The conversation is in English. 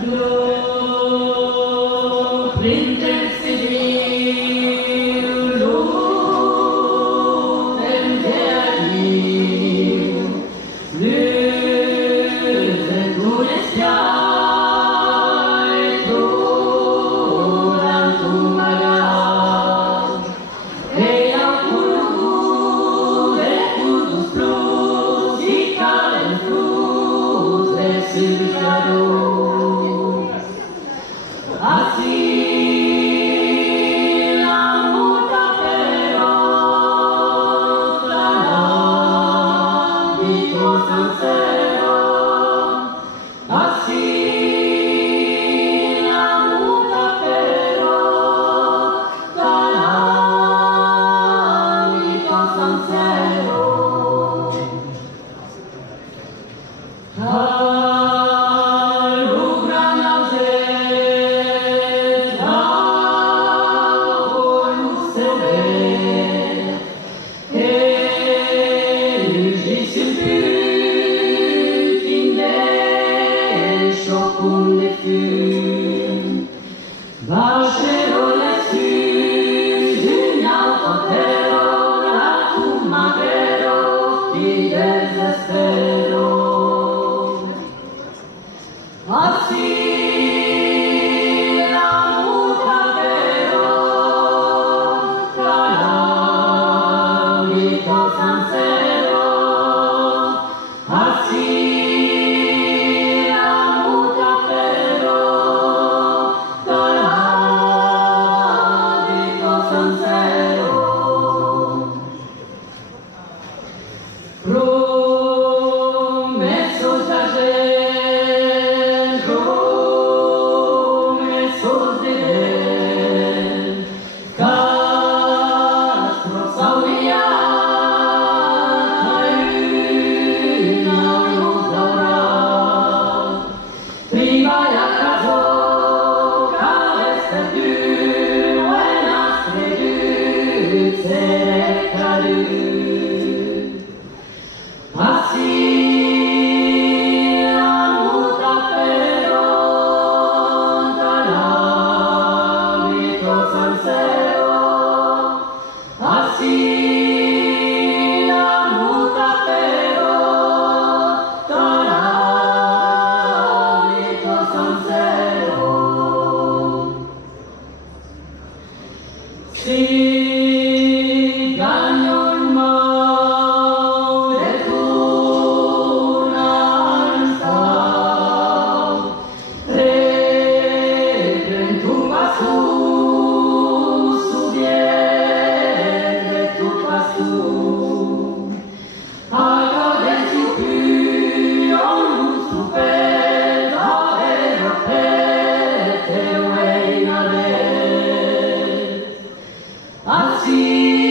Lo printemps lo pensieri, lösen tunestiai turantum magas, ea pulus et tutus plus, dicadem plus resurgados. Así la muta feroz vito sincero, así la muta feroz vito sincero. Vascero lessus in alto tero, natum magrero, fides estero. Así la muta feroz, vito sincero, así la muta feroz, vito sincero. Promesos ayer, promesos de Castro Sauria, una luz dorada, prima y acaso, cabeza du, buenas creduc, sereca luz. Así la muta feroz vito sincero, así la muta feroz vito sincero. Si gagno il male Así